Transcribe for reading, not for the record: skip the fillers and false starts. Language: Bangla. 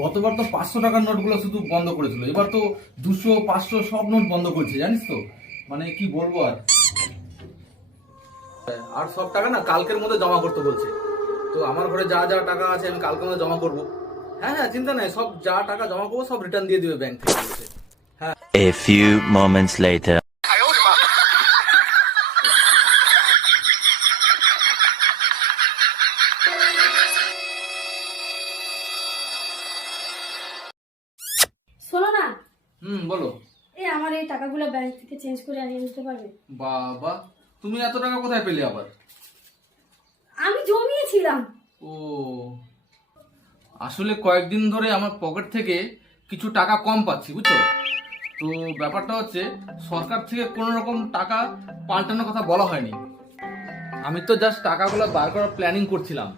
গতবার তো 500 টাকার নোটগুলো শুধু বন্ধ করেছিল, এবার তো 200 500 সব নোট বন্ধ করছে, জানিস তো। মানে কি বলবো আর। আর সব টাকা না কালকের মধ্যে জমা করতে বলছে। তো আমার ঘরে যা যা টাকা আছে আমি কালকের মধ্যে জমা করব। হ্যাঁ হ্যাঁ, চিন্তা নাই, সব যা টাকা জমা করবো সব রিটার্ন দিয়ে দিবে ব্যাংক থেকে বলছে। হ্যাঁ। A few moments later. শোনো না, বলো। আমার এই টাকাগুলো ব্যাংক থেকে চেঞ্জ করে আনিয়ে দিতে পারবে? বাবা, তুমি এত টাকা কোথায় পেলে আবার? আমি জমিয়েছিলাম। ও, আসলে কয়েকদিন ধরে আমার পকেট থেকে কিছু টাকা কম পাচ্ছি, বুঝছো। তো ব্যাপারটা হচ্ছে, সরকার থেকে কোনো রকম টাকা পাল্টানোর কথা বলা হয়নি। আমি তো জাস্ট টাকাগুলো বার করার প্ল্যানিং করছিলাম।